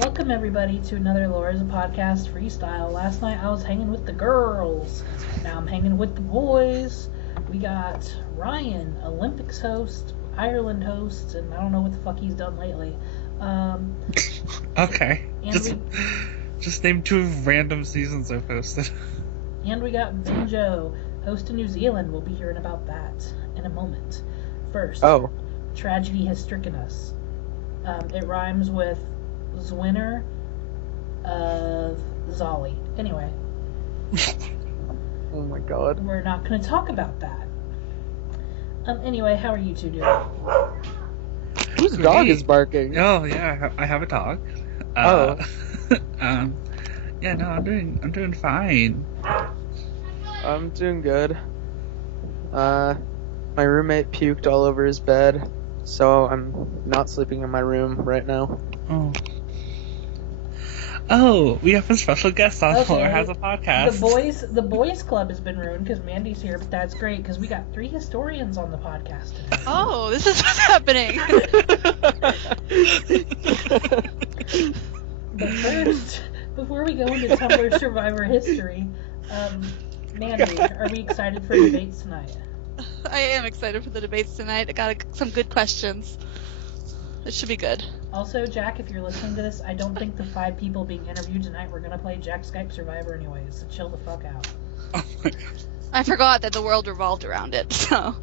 Welcome everybody to another Laure's podcast freestyle. Last night I was hanging with the girls. Now I'm hanging with the boys. We got Ryan, Olympics host, Ireland host, and I don't know what the fuck he's done lately. Okay. And Just name two random seasons I've hosted. And we got Benjo, host in New Zealand. We'll be hearing about that in a moment. First, tragedy has stricken us. It rhymes with Zwinner of Zolly. Anyway. Oh my god. We're not going to talk about that. Anyway, how are you two doing? Whose dog is barking? Oh yeah, I have a dog. Yeah, no, I'm doing fine. I'm doing good. My roommate puked all over his bed, so I'm not sleeping in my room right now. Oh, we have a special guest on. Okay. Laure has a podcast. The boys club has been ruined because Mandy's here, but that's great because we got 3 historians on the podcast today. Oh, this is what's happening. But first, before we go into Tumblr Survivor history, Mandy, are we excited for debates tonight? I am excited for the debates tonight. I got some good questions. It should be good. Also, Jack, if you're listening to this, I don't think the 5 people being interviewed tonight were going to play Jack Skype Survivor anyways, so chill the fuck out. Oh my god. I forgot that the world revolved around it, so...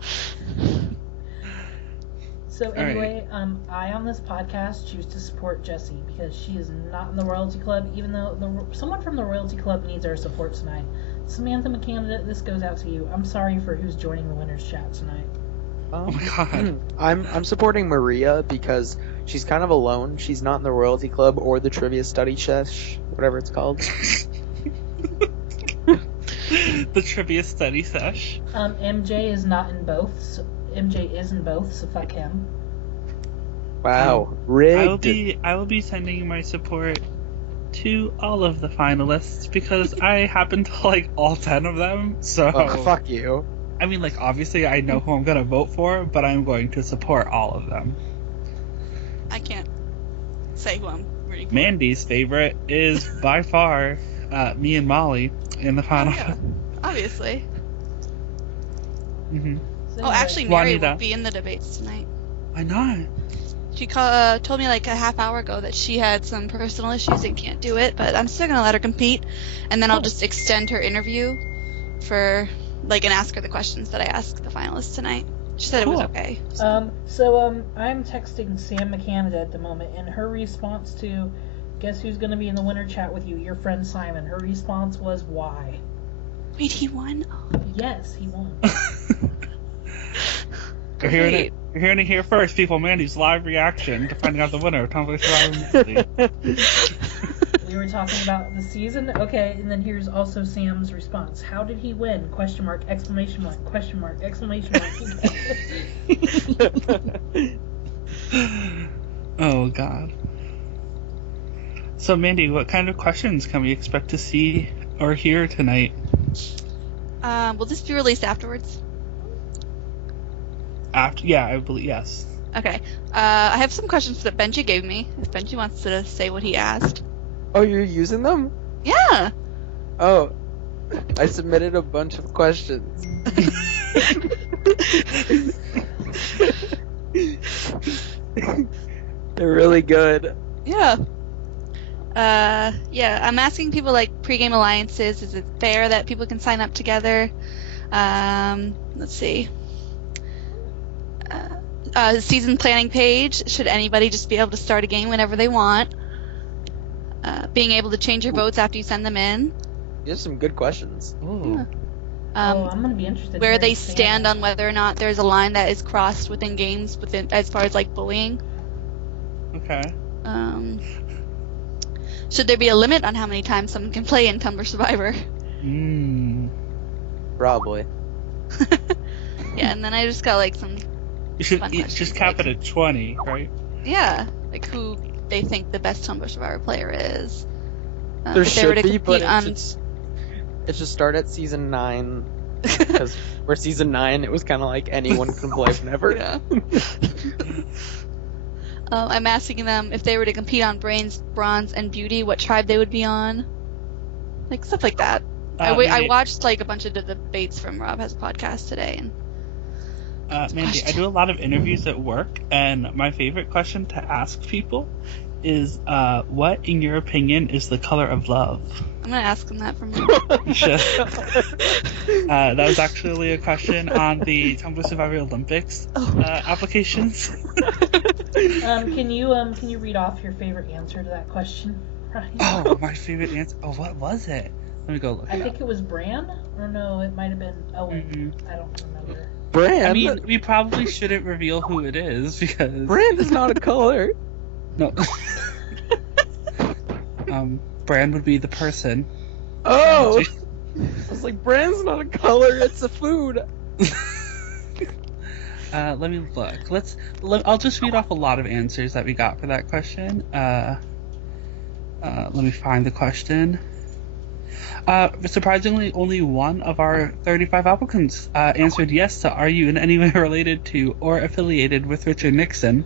So anyway, I on this podcast choose to support Jessie because she is not in the Royalty Club, even though someone from the Royalty Club needs our support tonight. Samantha McCandidate, this goes out to you. I'm sorry for who's joining the winners chat tonight. Oh my god. I'm supporting Maria because she's kind of alone. She's not in the Royalty Club or the Trivia Study Sesh, whatever it's called. The Trivia Study Sesh. MJ is not in both. MJ is in both, so fuck him. Wow, rigged. I will be sending my support to all of the finalists because I happen to like all 10 of them. So fuck you. I mean, like, obviously I know who I'm gonna vote for, but I'm going to support all of them. I can't say who I'm rooting for. Mandy's favorite is by far me and Molly in the final. Oh, yeah. Obviously. Mm-hmm. So Oh, anyway, actually, Mary Juanita. won't be in the debates tonight. Why not? She told me like a half hour ago that she had some personal issues and can't do it, but I'm still gonna let her compete, and then I'll just extend her interview for and ask her the questions that I asked the finalists tonight. She said it was Cool. okay. So I'm texting Sam McCandidate at the moment, and her response to guess who's going to be in the winner chat with you, your friend Simon, her response was why? Wait, he won? Oh. Yes, he won. You're hearing it here first, people. Mandy's live reaction to finding out the winner of Tumblr Survivor. We were talking about the season. Okay, and then here's also Sam's response. How did he win? Question mark, exclamation mark, question mark, exclamation mark. Oh god. So Mandy, what kind of questions can we expect to see or hear tonight? Will this be released afterwards? I believe yes. Okay. I have some questions that Benji gave me. If Benji wants to say what he asked. Oh, you're using them? Yeah! Oh, I submitted a bunch of questions. They're really good. Yeah. I'm asking people pre-game alliances. Is it fair that people can sign up together? Let's see. Season planning page. Should anybody just be able to start a game whenever they want? Being able to change your votes after you send them in. You have some good questions. Ooh. I'm going to be interested. Where they stand on whether or not there's a line that is crossed within games, as far as bullying. Okay. Should there be a limit on how many times someone can play in Tumblr Survivor? Probably. Yeah, and then I just got some. You should fun just questions, cap it at 20, right? Yeah, who they think the best Tumblr Survivor player is. There if they were should to be, but compete it should start at season 9. Because for season 9, it was kind of like anyone can play whenever. Yeah. I'm asking them if they were to compete on brains, bronze, and beauty, what tribe they would be on. Like, stuff like that. I watched, like, a bunch of the debates from Rob Has a Podcast today. And Mandy, I do a lot of interviews at work, and my favorite question to ask people is, what, in your opinion, is the color of love? I'm going to ask them that from you. That was actually a question on the Tumblr Survivor Olympics applications. Can you read off your favorite answer to that question, Ryan? Oh, my favorite answer. Oh, what was it? Let me go look. I think it was Bran, or no, it might have been Owen. I don't remember. Bran. I mean, we probably shouldn't reveal who it is because Bran is not a color. No. Bran would be the person. Oh! I was like, Bran's not a color, it's a food. Let me look. I'll just read off a lot of answers that we got for that question. Let me find the question. Surprisingly, only one of our 35 applicants answered yes to "Are you in any way related to or affiliated with Richard Nixon?"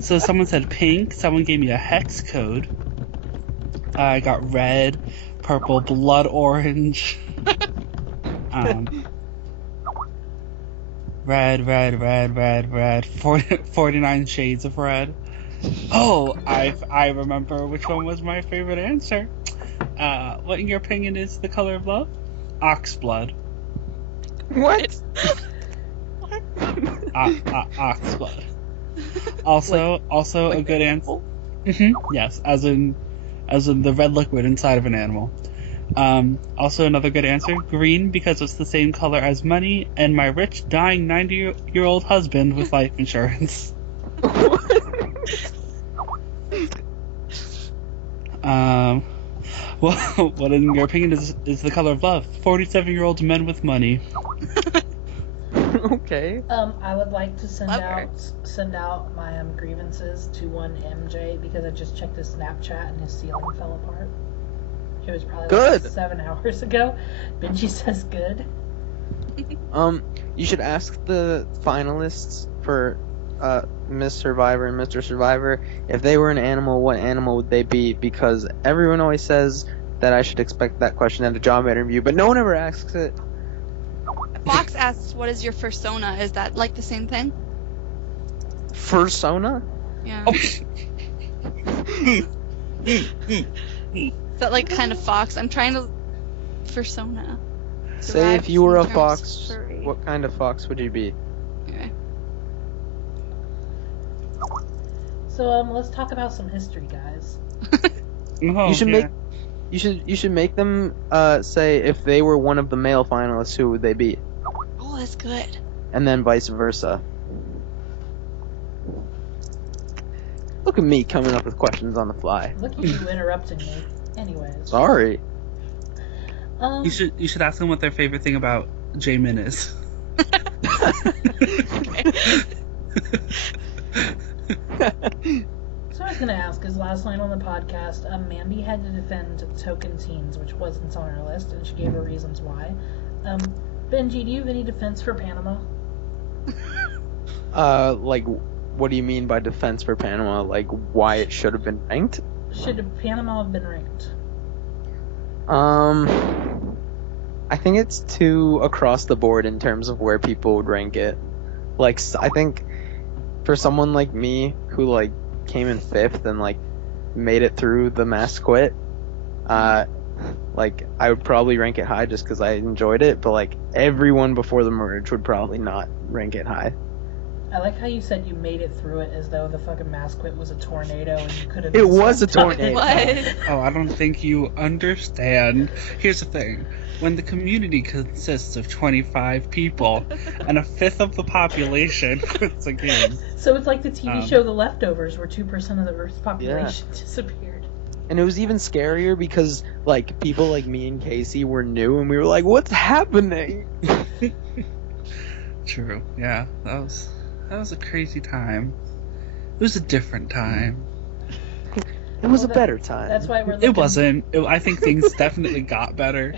So someone said pink. Someone gave me a hex code. I got red, purple, blood orange. Red. 49 shades of red. Oh, I remember which one was my favorite answer. What, in your opinion, is the color of love? Ox blood. What? Ox blood. Also a good answer. Yes, as in the red liquid inside of an animal. Also another good answer, green, because it's the same color as money and my rich, dying 90-year-old husband with life insurance. What in your opinion is the color of love? 47-year-old men with money. Okay. I would like to send out my grievances to one MJ because I just checked his Snapchat and his ceiling fell apart. It was probably like 7 hours ago. Benji says good. You should ask the finalists for Miss Survivor and Mr. Survivor if they were an animal, what animal would they be? Because everyone always says that I should expect that question at a job interview, but no one ever asks it. Fox asks, "What is your fursona?" Is that like the same thing? Fursona? Yeah. Oh. Is that like kind of fox? I'm trying to fursona. Say if you were a fox, what kind of fox would you be? Okay. So let's talk about some history, guys. Oh, you should make them say if they were one of the male finalists, who would they be? Oh, that's good. And then vice versa. Look at me coming up with questions on the fly. Look at you interrupting me. Anyways. Sorry. You should ask them what their favorite thing about Jamin is. So I was going to ask, because last night on the podcast, Mandy had to defend Token Teens, which wasn't on her list, and she gave her reasons why. Benji, do you have any defense for Panama? Like, what do you mean by defense for Panama? Like, why it should have been ranked? Should Panama have been ranked? I think it's too across the board in terms of where people would rank it. Like, I think for someone like me who like came in 5th and like made it through the mass quit, like I would probably rank it high just because I enjoyed it. But like everyone before the merge would probably not rank it high. I like how you said you made it through it as though the fucking mass quit was a tornado and you could have. It was a tornado. What? Oh, I don't think you understand. Here's the thing. When the community consists of 25 people and 1/5 of the population quits a game. So it's like the TV show The Leftovers, where 2% of the Earth's population disappeared. And it was even scarier because like people like me and Casey were new and we were like, what's happening? True. Yeah, that was a crazy time. It was a different time. It was a better time. That's why we're looking... It wasn't. I think things definitely got better.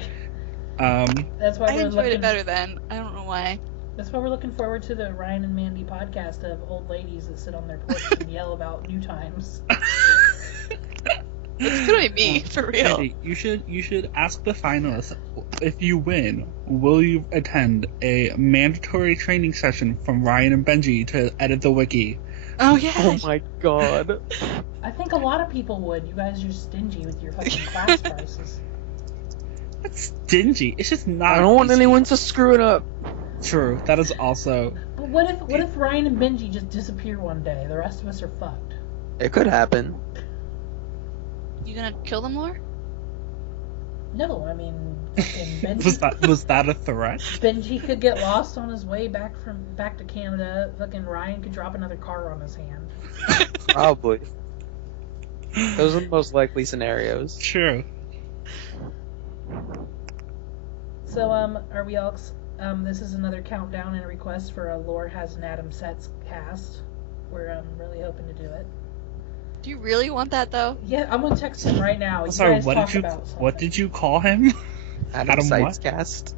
That's why I we're enjoyed looking... it better then. I don't know why. That's why we're looking forward to the Ryan and Mandy podcast of old ladies that sit on their porch and yell about new times. It's gonna be me, for real. Mandy, you should ask the finalists, if you win, will you attend a mandatory training session from Ryan and Benji to edit the wiki? Oh, yeah. Oh my god. I think a lot of people would. You guys are stingy with your fucking class prices. That's stingy. It's just not. I don't want easy. anyone to screw it up. True. That is also. But what if Ryan and Benji just disappear one day? The rest of us are fucked. It could happen. You gonna kill them, Laure? No, I mean, fucking Benji. Was that a threat? Benji could get lost on his way back to Canada. Fucking Ryan could drop another car on his hand. Probably. Those are the most likely scenarios. True. So, are we all? This is another countdown and a request for a Laure Has an Adam Sets cast. We're really hoping to do it. Do you really want that, though? Yeah, I'm gonna text him right now. You Sorry, guys talk what did you call him? Adam what? Sites cast.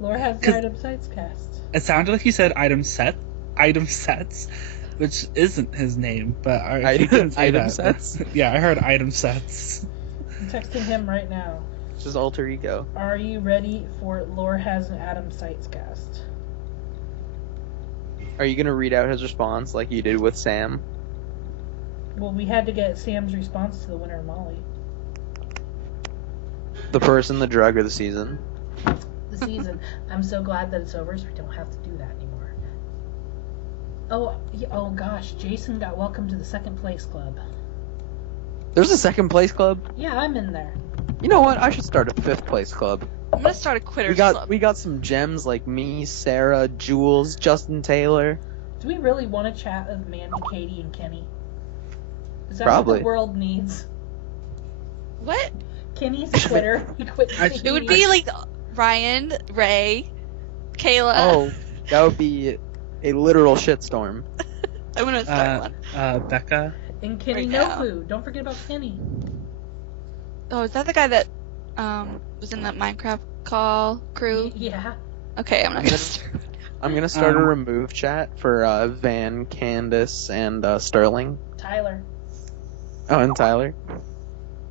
Laure Has an Adam Sites cast. It sounded like you said item sets, which isn't his name, but he didn't say Item that. sets? Yeah, I heard item sets. I'm texting him right now. It's his alter ego. Are you ready for Laure Has an Adam Sites cast? Are you gonna read out his response like you did with Sam? Well, we had to get Sam's response to the winner of Molly. The person, the drug, or the season? The season. I'm so glad that it's over, so we don't have to do that anymore. Oh gosh, Jason got welcomed to the second place club. There's a second place club? Yeah, I'm in there. You know what? I should start a fifth place club. I'm gonna start a quitters club. We got some gems like me, Sarah, Jules, Justin Taylor. Do we really want to chat of Mandy, Katie, and Kenny? Is that Probably. what the world needs? What? Kenny's a quitter. He quit. It would be like Ryan, Ray, Kayla. Oh, that would be a literal shitstorm. I'm gonna start one. Becca. And Kenny Right No now. Food. Don't forget about Kenny. Oh, is that the guy that was in that Minecraft call crew? Yeah. Okay, I'm not gonna start. I'm gonna start a remove chat for Van, Candace, and Sterling. Tyler. Oh, and Tyler.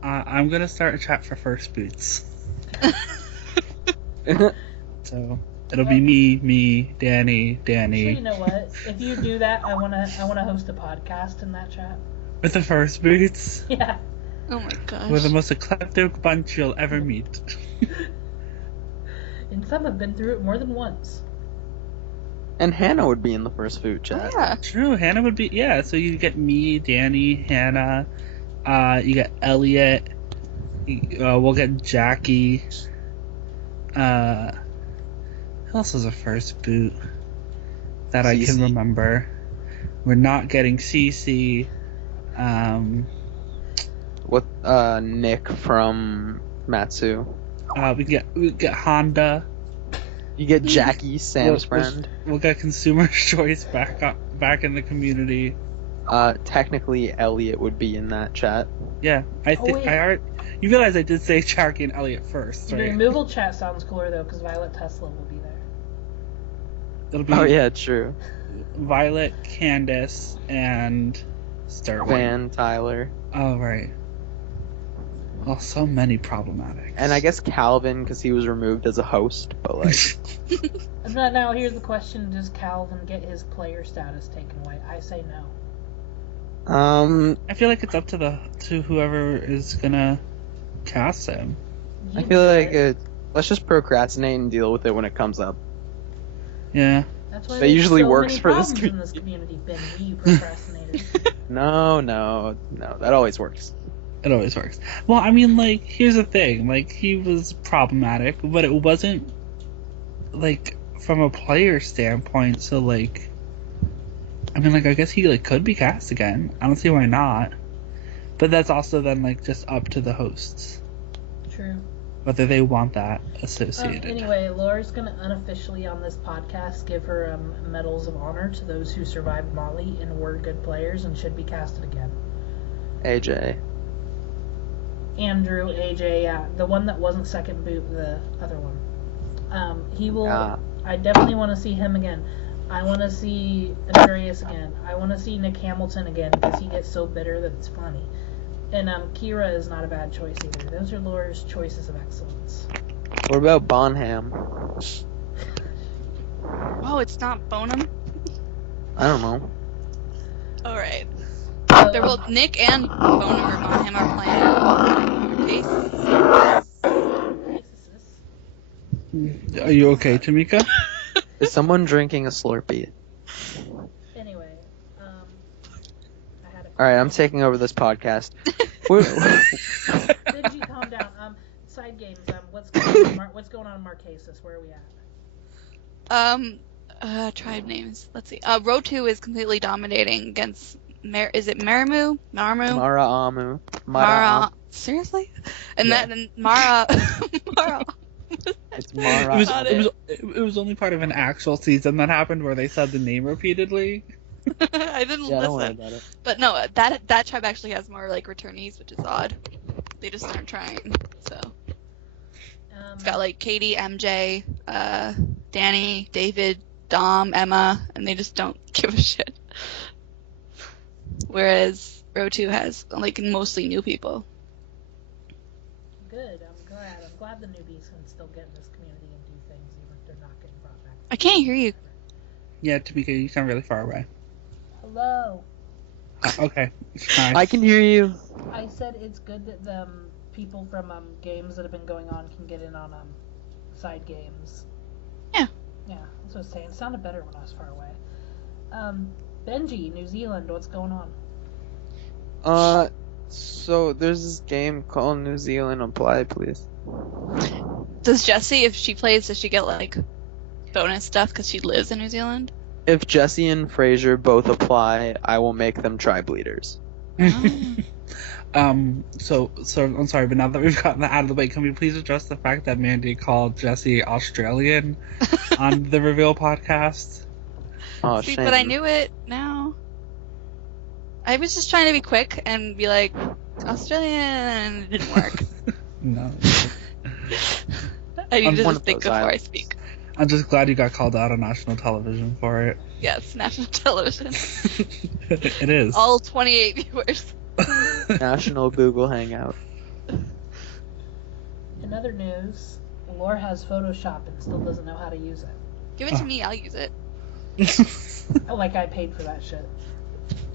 I'm gonna start a chat for First Boots. So it'll be me, Danny. So you know what? If you do that, I wanna host a podcast in that chat. With the First Boots. Yeah. Oh my gosh. We're the most eclectic bunch you'll ever meet. And some have been through it more than once. And Hannah would be in the first food chat. Yeah. True, Hannah would be, yeah, so you get me, Danny, Hannah, you get Elliot, we'll get Jackie, who else was a first boot that I can Cece. remember? We're not getting Cece, What Nick from Matsu. we get Honda. You get Jackie, Sam's friend. We'll get Consumer Choice back in the community. Technically Elliot would be in that chat. Yeah, wait. You realize I did say Jackie and Elliot first, The right? removal chat sounds cooler though, because Violet Tesla will be there. It'll be Oh yeah, true. Violet, Candace, and Sterling. Van, Tyler. Oh, right. Oh, so many problematics. And I guess Calvin, because he was removed as a host, but like... Now here's the question: does Calvin get his player status taken away? I say no. I feel like it's up to whoever is gonna cast him. I feel like let's just procrastinate and deal with it when it comes up. Yeah. That's why that there's usually so works many for this problems in this community. Ben, you procrastinated. No, that always works. It always works. Well, I mean, like, here's the thing. Like, he was problematic, but it wasn't, like, from a player standpoint, so, like, I mean, like, I guess he, like, could be cast again. I don't see why not. But that's also then, like, just up to the hosts. True. Whether they want that associated. Anyway, Laura's going to unofficially on this podcast give her medals of honor to those who survived Molly and were good players and should be casted again. AJ. Andrew, AJ, yeah, the one that wasn't second boot, the other one. He will I definitely want to see him again. I want to see Andreas again. I want to see Nick Hamilton again because he gets so bitter that it's funny. And Kira is not a bad choice either. Those are Laure's choices of excellence. What about Bonham? Oh, it's not Bonham? I don't know. Alright. They're both Nick and Bonham or Bonham are playing Pace. Are you okay, Tamika? Is someone drinking a Slurpee? Anyway, I had a... Alright, I'm taking over this podcast. Benji, calm down. Side games. What's going on in Marquesas? Where are we at? Tribe names. Let's see. Row 2 is completely dominating against is it Maramu? Maraamu. Mara. Seriously? And Yeah. then Mara. Mara. It's Mara. It was only part of an actual season that happened where they said the name repeatedly. I didn't Yeah, don't worry listen. about it. But no, that tribe actually has more like returnees, which is odd. They just aren't trying. So it's got like Katie, MJ, Danny, David, Dom, Emma, and they just don't give a shit. Whereas Row 2 has like mostly new people. Good. I'm glad the newbies can still get in this community and do things even if they're not getting brought back. I can't hear you. Yeah, Tamika, you sound really far away. Hello. Okay. Nice. I can hear you. I said it's good that the people from games that have been going on can get in on side games. Yeah. Yeah, that's what I was saying. It sounded better when I was far away. Benji, New Zealand, what's going on? So there's this game called New Zealand. Apply, please. Does Jessie, if she plays, does she get like bonus stuff because she lives in New Zealand? If Jesse and Fraser both apply, I will make them tribe leaders. So I'm sorry, but now that we've gotten that out of the way, can we please address the fact that Mandy called Jesse Australian on the Reveal podcast? Oh, See, shame. but I knew it now. I was just trying to be quick and be like, Australian, and it didn't work. No. I need On to one just of think those before I islands. speak. I'm just glad you got called out on national television for it. Yes, national television. It is. All 28 viewers. National Google Hangout. In other news, Laure has Photoshop and still doesn't know how to use it. Give it to me, I'll use it. Like I paid for that shit.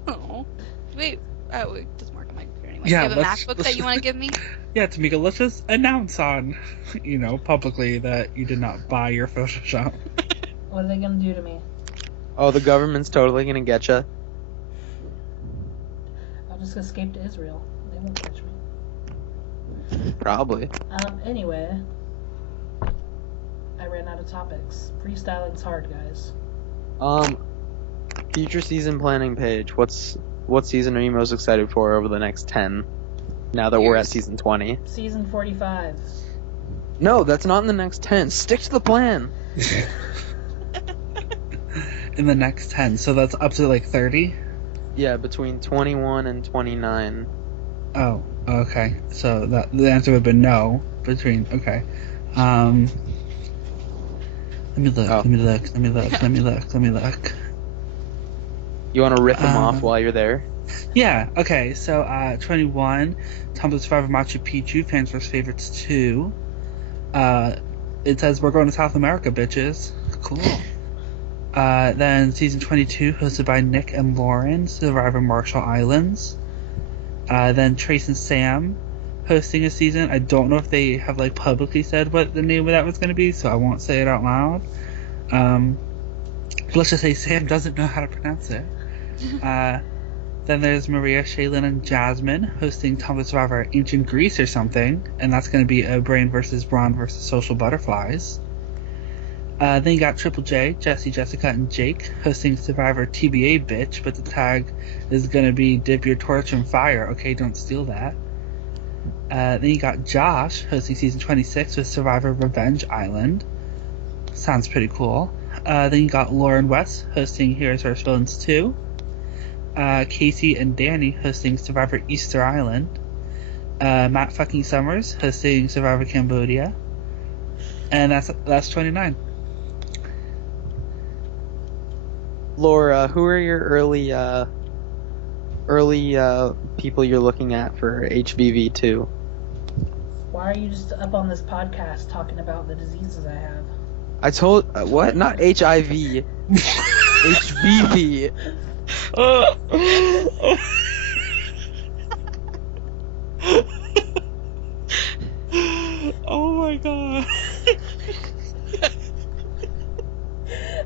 Oh. Wait, it doesn't work on my computer anyway. Yeah, Do you have a let's- MacBook that you want to give me? Yeah, Tamika, let's just announce on, publicly that you did not buy your Photoshop. What are they gonna do to me? Oh, the government's totally gonna get you. I'll just escape to Israel. They won't catch me. Probably. Anyway, I ran out of topics. Freestyling's hard, guys. Future season planning page. What season are you most excited for over the next 10? Now that we're at season 20. Season 45. No, that's not in the next 10. Stick to the plan. In the next 10, so that's up to like 30? Yeah, between 21 and 29. Oh, okay. So the answer would have been no. Okay. Let me look. You want to rip them off while you're there? Yeah, okay, so 21, Tumblr Survivor Machu Picchu, Fans vs. Favorites 2. It says we're going to South America, bitches. Cool. Then season 22, hosted by Nick and Lauren, Survivor Marshall Islands. Then Trace and Sam hosting a season. I don't know if they have publicly said what the name of that was going to be, so I won't say it out loud. Let's just say Sam doesn't know how to pronounce it. Then there's Maria, Shaylin, and Jasmine hosting Tumblr Survivor Ancient Greece or something, and that's going to be a Brain versus Brawn versus Social Butterflies. Then you got Triple J, Jesse, Jessica, and Jake hosting Survivor TBA Bitch, but the tag is going to be Dip Your Torch in Fire. Okay, don't steal that. Then you got Josh hosting season 26 with Survivor Revenge Island. Sounds pretty cool. Then you got Laure and Wes hosting Heroes vs. Villains 2. Casey and Danny hosting Survivor Easter Island. Matt fucking Summers hosting Survivor Cambodia. And that's 29. Laura, who are your early people you're looking at for HBV2? Why are you just up on this podcast talking about the diseases I have? I told what? Not HIV. HBV. Oh my god.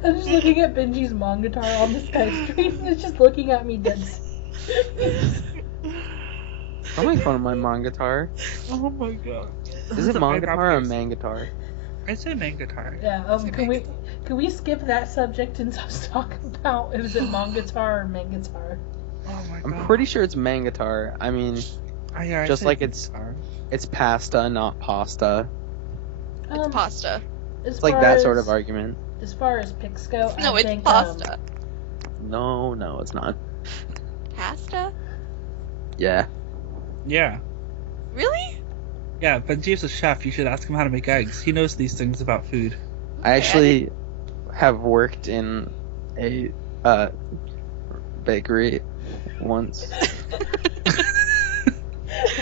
I'm just looking at Benji's Mangatar on the Skype screen and it's just looking at me dead. Don't make fun of my Mangatar. Oh my god. Is it Mangatar or Mangatar? I say Mangatar. Yeah, can we skip that subject and just talk about is it Mangatar or Mangatar? Oh my god. I'm pretty sure it's Mangatar. I mean, I just say like Mangatar. it's pasta, not pasta. It's pasta. It's like that sort of argument. As far as picks go, No, I it's think, pasta. No, it's not. Pasta? Yeah. Yeah. Really? Yeah, Benji's a chef. You should ask him how to make eggs. He knows these things about food. I actually have worked in a bakery once.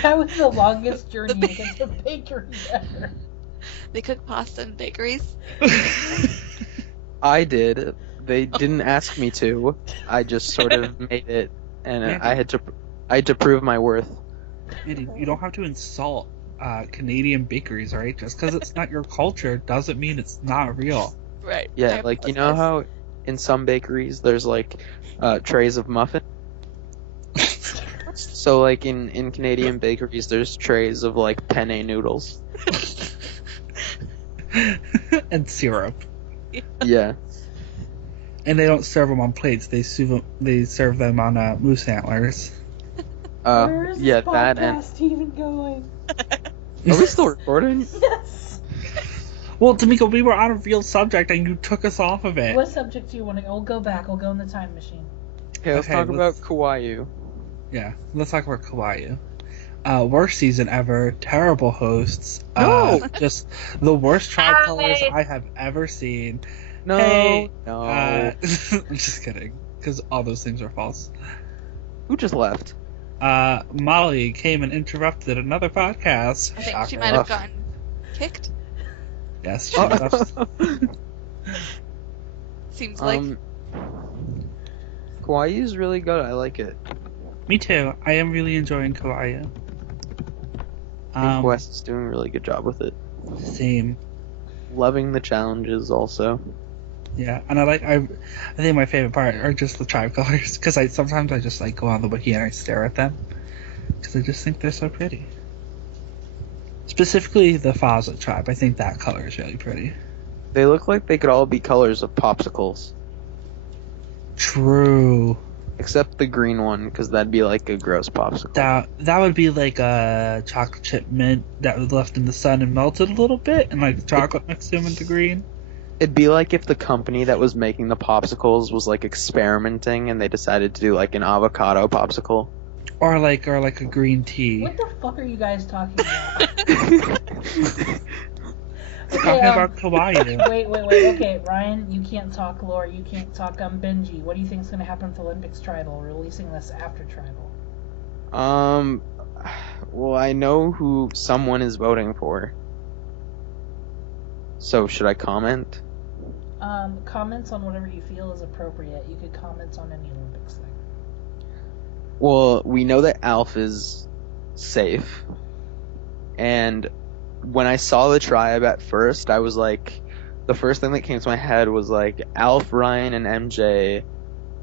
That was the longest journey to get to bakery ever. They cook pasta in bakeries. I did. They didn't ask me to. I just sort of made it, and I had to prove my worth. Andy, you don't have to insult Canadian bakeries, alright? Just because it's not your culture doesn't mean it's not real. Right. Yeah, like you know how in some bakeries there's like trays of muffins. So like in Canadian bakeries there's trays of like penne noodles. And syrup. Yeah. And they don't serve them on plates. They serve them on moose antlers. Where is yeah, this that and. podcast even going? Are we still recording? Yes. Well, Tamika, we were on a real subject and you took us off of it. What subject do you want to? We'll go back. We'll go in the time machine. Okay, let's talk about Kawaii. Yeah, let's talk about Kawaii. Worst season ever. Terrible hosts. No! Just the worst tribe colors I have ever seen. No. Hey, no. I'm just kidding, because all those things are false. Who just left? Molly came and interrupted another podcast. I think she Shocker. might have gotten kicked. Yes, she left. Seems like. Kawaii is really good. I like it. Me too. I am really enjoying Kawaii. I think West is doing a really good job with it. Same. Loving the challenges also. Yeah, and I think my favorite part are just the tribe colors, because sometimes I just like go on the wiki and I stare at them, because I just think they're so pretty. Specifically the Faza tribe, I think that color is really pretty. They look like they could all be colors of popsicles. True. Except the green one, because that'd be like a gross popsicle. That would be like a chocolate chip mint that was left in the sun and melted a little bit, and like the chocolate mixed in with the green. It'd be like if the company that was making the popsicles was like experimenting and they decided to do like an avocado popsicle. Or like a green tea. What the fuck are you guys talking about? Talking about Kawaii. Wait. Okay, Ryan, you can't talk. Laure, you can't talk. Benji, what do you think is going to happen with Olympics Tribal? We're releasing this after Tribal. Well, I know who someone is voting for. So, should I comment? Comments on whatever you feel is appropriate. You could comment on any Olympics thing. Well, we know that Alf is safe. And when I saw the tribe at first, I was like, the first thing that came to my head was like, Alf, Ryan, and MJ,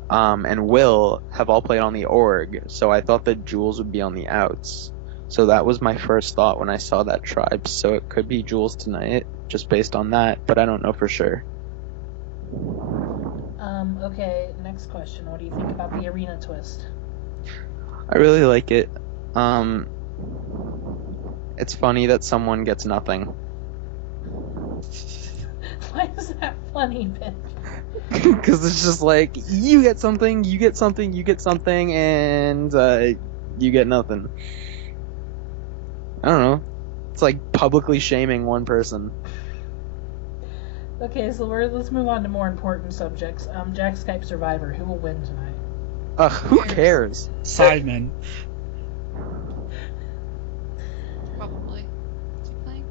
and Will have all played on the org, so I thought that Jules would be on the outs. So that was my first thought when I saw that tribe, so it could be Jules tonight, just based on that, but I don't know for sure. Okay, next question. What do you think about the arena twist? I really like it. It's funny that someone gets nothing. Why is that funny, Ben? Because it's just like, you get something, you get something, you get something, and you get nothing. I don't know. It's like publicly shaming one person. Okay, so let's move on to more important subjects. Jack Skype Survivor. Who will win tonight? Ugh, who cares? Simon. Probably. Is he playing?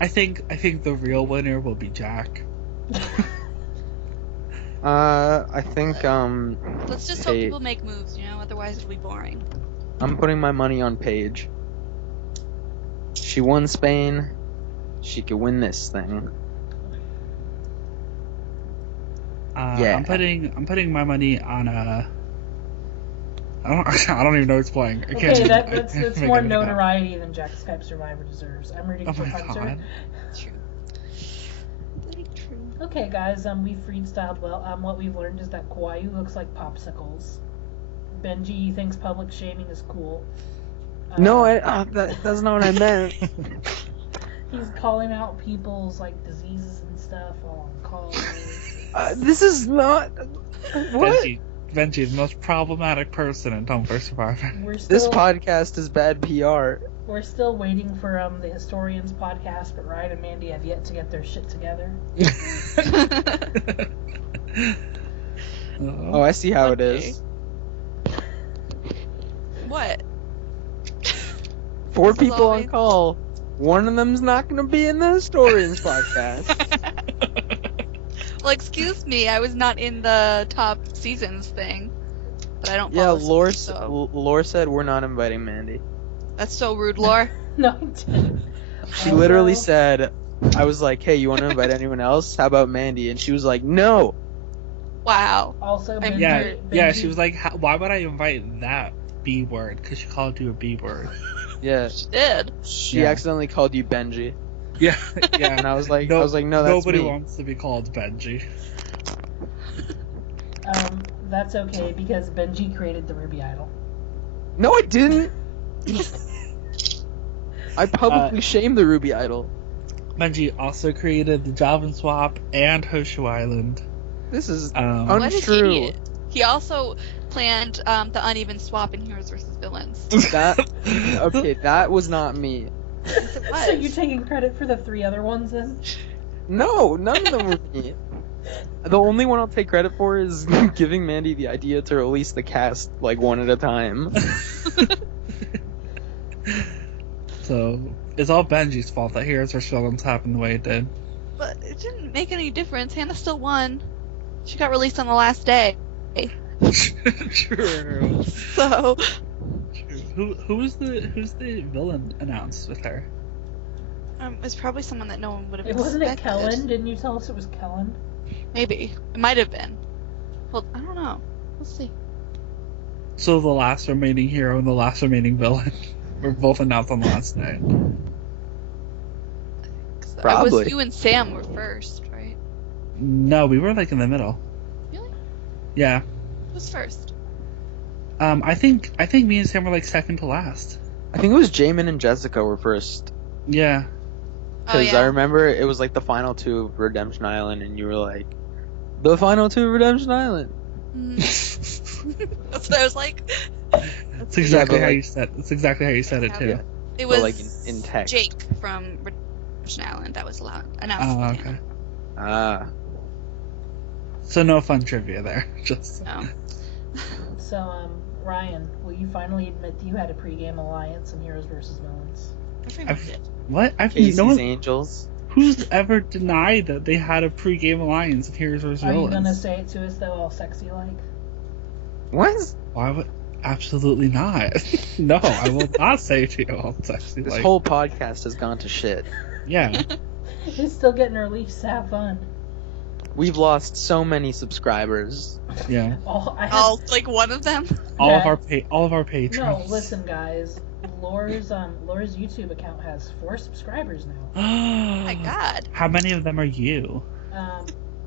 I think the real winner will be Jack. I think Let's just hope people make moves, otherwise it'll be boring. I'm putting my money on Paige. She won Spain. She could win this thing. Yeah. I'm putting my money on I don't even know who's playing. Okay, that's more notoriety than Jack Skype Survivor deserves. I'm rooting for Hunter. God. True. Very true. Okay, guys, we freestyled well. What we've learned is that Kawaii looks like popsicles. Benji thinks public shaming is cool. No, that's not what I meant. He's calling out people's diseases and stuff while on calls. This is not. What? Benji, the most problematic person in Home for Survivor. This podcast is bad PR. We're still waiting for the Historians podcast, but Ryan and Mandy have yet to get their shit together. Oh, I see how it is. What? 4 people on call. One of them's not going to be in the Historians podcast. Well, excuse me, I was not in the top seasons thing. But I don't Yeah, follow Laure said we're not inviting Mandy. That's so rude, Laure. No, I didn't. She literally said, I was like, hey, you want to invite anyone else? How about Mandy? And she was like, no. Wow. Also, Benji, yeah, she was like, why would I invite that B word? Because she called you a B word. Yeah. She did. She accidentally called you Benji. Yeah. And I was like, no, that's nobody me. wants to be called Benji. That's okay because Benji created the Ruby Idol. No, I didn't. I publicly shamed the Ruby Idol. Benji also created the Java Swap and Hoshu Island. This is What an untrue. idiot. He also planned the uneven swap in Heroes vs. Villains. That was not me. Yes, it was. So you're taking credit for the 3 other ones then? No, none of them were me. The only one I'll take credit for is giving Mandy the idea to release the cast one at a time. So it's all Benji's fault that Heroes vs. Villains happened the way it did. But it didn't make any difference. Hannah still won. She got released on the last day. True. So. Who's the villain announced with her? It's probably someone that no one would have It expected. wasn't it Kellen? Didn't you tell us it was Kellen? Maybe. It might have been. Well, I don't know. We'll see. So the last remaining hero and the last remaining villain were both announced on the last night. Probably. You and Sam were first, right? No, we were in the middle. Really? Yeah. Who's first? I think me and Sam were second to last. I think it was Jamin and Jessica were first. Yeah. Because I remember it was the final 2 of Redemption Island, and you were like, the final 2 of Redemption Island. That's what I was like. That's exactly how you said. That's exactly how you said it too. Yeah. It was in text. Jake from Redemption Island that was announced. Oh, okay. So no fun trivia there. Just. No. So, Ryan, will you finally admit that you had a pregame alliance in Heroes vs. Villains? Everyone did. What? Casey's Angels. Who's ever denied that they had a pregame alliance of Heroes vs. Villains? Are you gonna say it to us though, all sexy like? What? Why would? Absolutely not. No, I will not say to you all sexy This like. whole podcast has gone to shit. Yeah. It's still getting released. Have fun. We've lost so many subscribers. Yeah. All one of them. All of our patrons. No, listen, guys. Laure's YouTube account has 4 subscribers now. Oh my God. How many of them are you?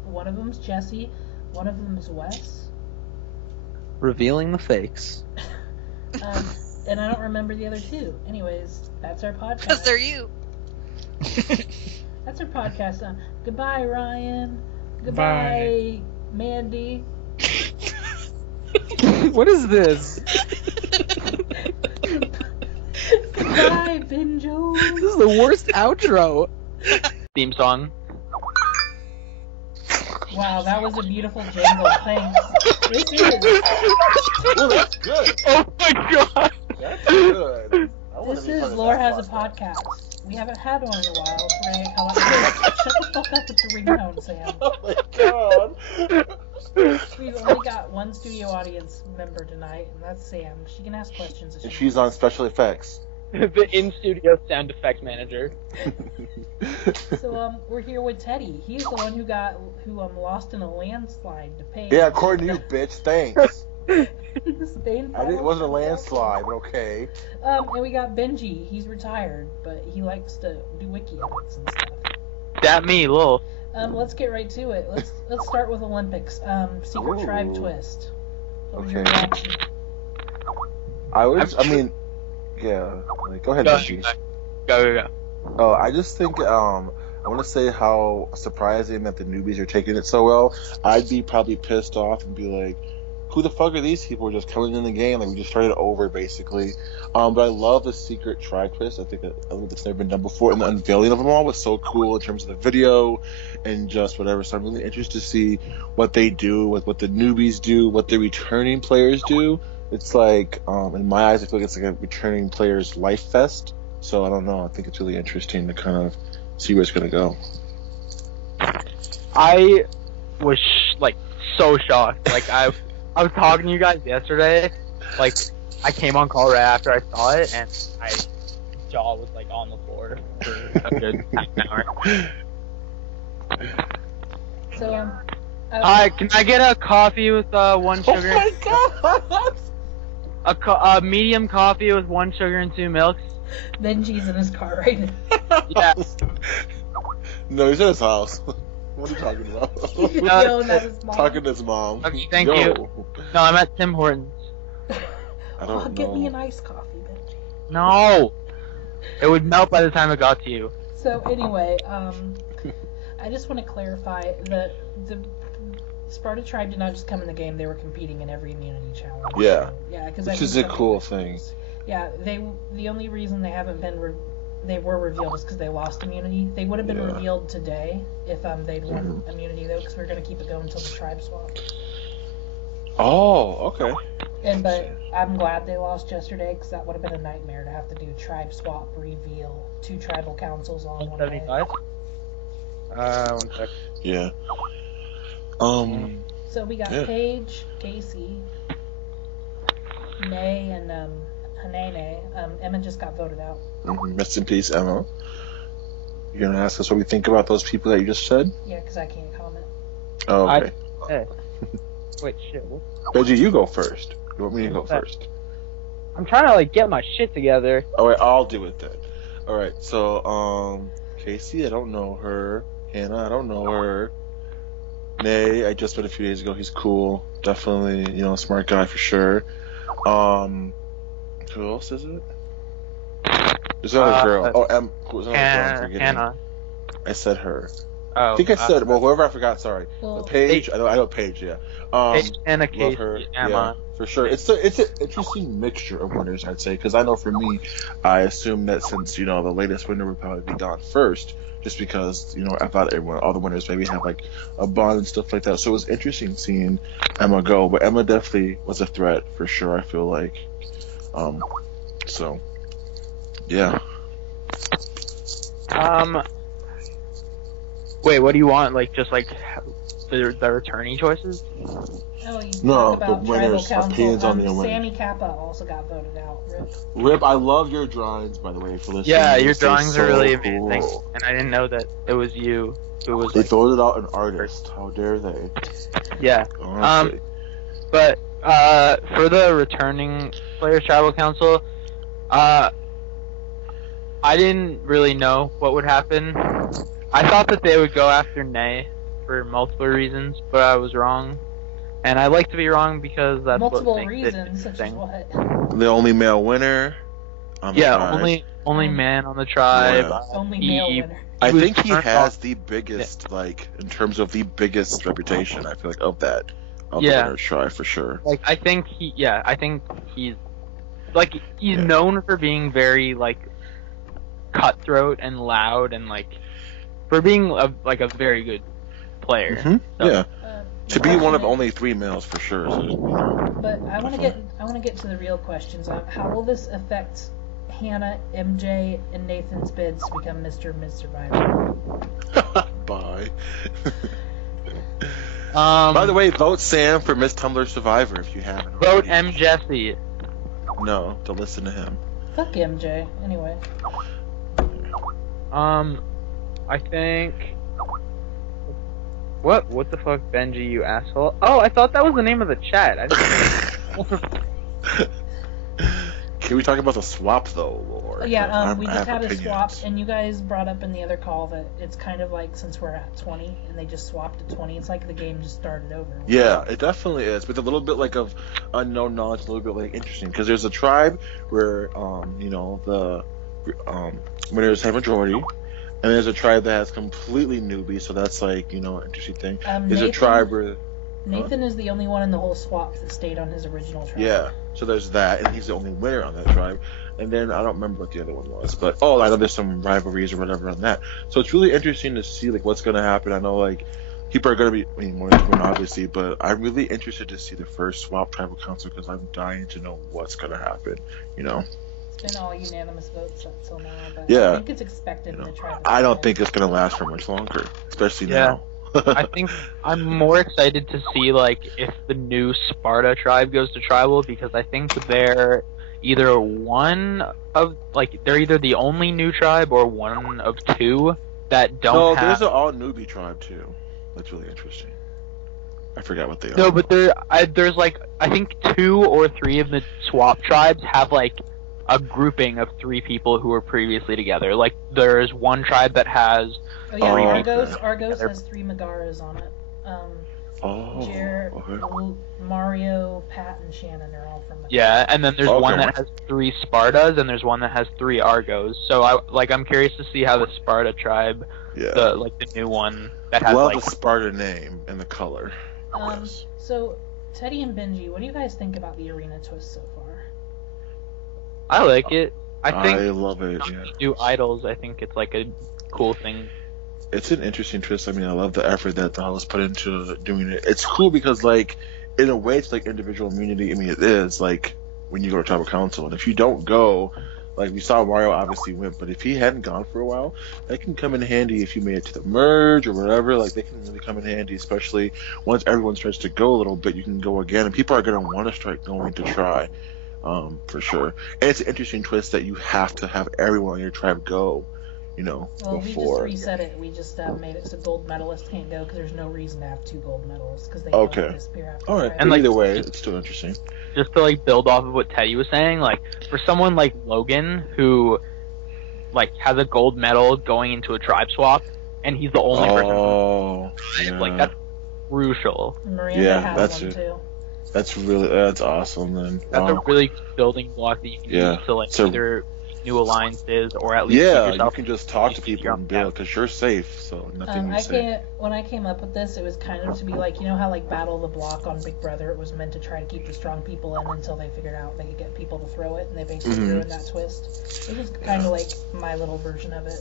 One of them's Jesse. One of them's Wes. Revealing the fakes. And I don't remember the other 2. Anyways, that's our podcast. Because they're you. That's our podcast. Goodbye, Ryan. Goodbye, Mandy. What is this? Goodbye, Benjo. This is the worst outro. Theme song. Wow, that was a beautiful jingle. Thanks. This is. Well, that's good. Oh my god! That's good. This is Laure Has a Podcast. We haven't had one in a while, so we're gonna call it. Shut the fuck up with the ringtone, Sam. Oh my god. We've only got one studio audience member tonight, and that's Sam. She can ask questions if And she she's on special effects. The in-studio sound effects manager. So we're here with Teddy. He's the one who lost in a landslide to pay. Yeah, according to you, bitch. Thanks. It Spain wasn't a landslide, but okay. And we got Benji. He's retired, but he likes to do wiki edits and stuff. That me, lol. Let's get right to it. Let's start with Olympics. Secret Ooh. Tribe twist. What was your Okay. reaction? Yeah. Like, go ahead, Go, Benji. go. Oh, I just think I want to say how surprising that the newbies are taking it so well. I'd be probably pissed off and be like, who the fuck are these people just coming in the game? Like, we just started over, basically. But I love the secret tribe twist. I think that's never been done before. And the unveiling of them all was so cool in terms of the video and just whatever. So I'm really interested to see what they do, what the newbies do, what the returning players do. It's like, in my eyes, I feel like it's like a returning players life fest. So I don't know. I think it's really interesting to kind of see where it's going to go. I was so shocked. Like I was talking to you guys yesterday. Like I came on call right after I saw it, and my jaw was like on the floor for a good half an hour. So Hi, can I get a coffee with one sugar? Oh my god! A medium coffee with 1 sugar and 2 milks. Benji's in his car right now. Yeah. No, he's at his house. What are you talking about? No, not his mom. Talking to his mom. Okay, thank you. No, I'm at Tim Hortons. I don't know. Get me an iced coffee, Benji. No, it would melt by the time it got to you. So anyway, I just want to clarify that the Sparta Tribe did not just come in the game; they were competing in every immunity challenge. Yeah. Yeah, because Which is a cool thing. Yeah, the only reason they haven't been they were revealed is because they lost immunity. They would have been revealed today if they'd won immunity though, because we're gonna keep it going until the tribe swap. Oh, okay. But I'm glad they lost yesterday because that would have been a nightmare to have to do tribe swap reveal 2 tribal councils on one day. 175. 1 sec. Yeah. So we got Paige, Casey, Nay, and Hanene. Emma just got voted out. Rest in peace, Emma. You're gonna ask us what we think about those people that you just said? Yeah, because I can't comment. Oh, okay. Wait, shit. What? Benji, you go first. You want me to go first? I'm trying to get my shit together. Alright, I'll do it then. Alright, so, Casey, I don't know her. Hannah, I don't know her. Nay, I just met a few days ago. He's cool. Definitely, smart guy for sure. Who else is it? There's another girl. Who was another girl? I'm forgetting. Hannah. I said her. Oh, I think I said, whoever I forgot, sorry. Well, Paige, I know Paige, yeah. Paige, Hannah, Love Casey, her, Emma. yeah, for sure. It's an interesting mixture of winners, I'd say, because I know for me, I assume that since, the latest winner would probably be gone first, just because, I thought all the winners maybe have, like, a bond and stuff like that. So it was interesting seeing Emma go, but Emma definitely was a threat, for sure, I feel like. So, yeah. Wait, what do you want? Just the returning choices? Oh, you No, talk about the winners' tribal opinions council. on the winners. Sammy Kappa also got voted out. Rip. Rip, I love your drawings, by the way, for listening. Yeah, your They're drawings so are really cool. amazing, and I didn't know that it was you who was. They voted out an artist. How dare they? Yeah. Honestly. But for the returning players tribal council, I didn't really know what would happen. I thought that they would go after Nay for multiple reasons, but I was wrong. And I like to be wrong because that's Multiple what makes reasons, it such as interesting. what? The only male winner. On the tribe. only man on the tribe. Yeah. Only male winner. I was think he turned has off- the biggest, in terms of the biggest reputation, I feel like, of that. Of Yeah. the winner's tribe, for sure. I think he's known for being very cutthroat and loud and for being a very good player. Mm-hmm. So. Yeah. To be one of only 3 males for sure. So, but I want to get to the real questions. How will this affect Hannah, MJ, and Nathan's bids to become Mr. and Ms. Survivor? Bye. By the way, vote Sam for Miss Tumblr Survivor if you haven't. Vote M. Jesse. No, don't listen to him. Fuck MJ. Anyway. I think. What the fuck, Benji, you asshole? Oh, I thought that was the name of the chat. Can we talk about the swap though, Laure? Yeah, we just had a swap, and you guys brought up in the other call that it's kind of like since we're at 20 and they just swapped at 20, it's like the game just started over. Yeah, it definitely is, with a little bit like of unknown knowledge, a little bit like interesting, because there's a tribe where the winners have majority. And there's a tribe that has completely newbies, so that's like, an interesting thing. There's a tribe where... Nathan is the only one in the whole swap that stayed on his original tribe. Yeah, so there's that, and he's the only winner on that tribe. And then, I don't remember what the other one was, but, I know there's some rivalries or whatever on that. So it's really interesting to see, like, what's going to happen. I know, like, people are going to be, more than one, obviously, but I'm really interested to see the first swap tribal council, because I'm dying to know what's going to happen, It's been all unanimous votes up till now, but yeah. I think it's expected in the tribe. I don't think it's going to last for much longer, especially now. I think I'm more excited to see, like, if the new Sparta tribe goes to tribal, because I think they're either they're either the only new tribe or one of 2 that don't have... No, there's an all newbie tribe, too. That's really interesting. I forgot what they are. No, but there's, like, I think 2 or 3 of the swap tribes have, like, a grouping of 3 people who were previously together. Like, there's one tribe that has... Argos has 3 Megaras on it. Jared, okay. Mario, Pat, and Shannon are all from Megara. Yeah, and then there's one that has 3 Spartas, and there's one that has 3 Argos. So, I'm curious to see how the Sparta tribe, the new one that has, the Sparta name and the color. So, Teddy and Benji, what do you guys think about the arena twist so far? I like it. I love it, yeah. Do idols, I think it's like a cool thing. It's an interesting twist. I mean, I love the effort that the house put into doing it. It's cool because, like, in a way, it's like individual immunity. I mean, it is, like, when you go to tribal council. And if you don't go, like, we saw Mario obviously went, but if he hadn't gone for a while, that can come in handy if you made it to the merge or whatever. Like, they can really come in handy, especially once everyone starts to go a little bit, you can go again. And people are going to want to start going to try. For sure. And it's an interesting twist that you have to have everyone on your tribe go, before. We just reset it. We just made it so gold medalists can't go because there's no reason to have 2 gold medalists because they disappear after. All right. And either way, it's still interesting. Just to build off of what Teddy was saying, for someone like Logan who has a gold medal going into a tribe swap, and he's the only person. That's crucial. Miranda has one too. That's awesome then. That's a really building block that you can use to either new alliances or at least you can just talk to people and build because you're safe, so nothing you say. When I came up with this, it was kind of to be like, how Battle of the Block on Big Brother, it was meant to try to keep the strong people in until they figured out they could get people to throw it, and they basically ruined that twist. It was kind of like my little version of it.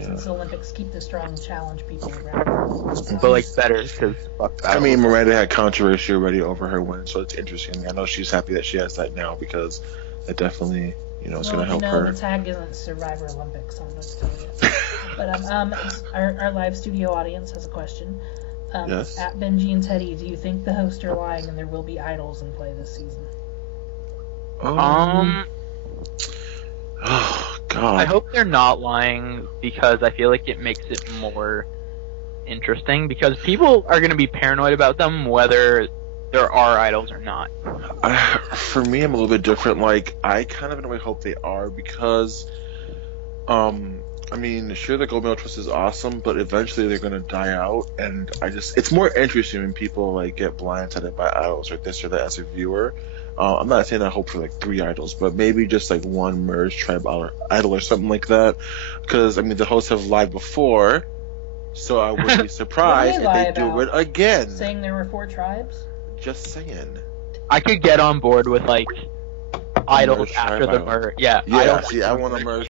Since the Olympics, keep the strong, challenge people around. But better because I mean, Miranda had controversy already over her win, so it's interesting. I know she's happy that she has that now because it definitely. It's going to help her. The tag isn't Survivor Olympics, so I'm not telling you. But our live studio audience has a question. Yes. At Benji and Teddy, do you think the hosts are lying and there will be idols in play this season? Oh God. I hope they're not lying because I feel like it makes it more interesting because people are going to be paranoid about them whether there are idols or not. For me, I'm a little bit different. I kind of in a way hope they are because, I mean, sure, the gold medal twist is awesome, but eventually they're gonna die out, and it's more interesting when people get blindsided by idols or this or that as a viewer. I'm not saying I hope for 3 idols, but maybe just one merge tribe idol or something like that. Because I mean, the hosts have lied before, so I wouldn't be surprised if they do it again. Saying there were 4 tribes. Just saying. I could get on board with idols after the merge. Yeah. Yeah. See, I want to merge.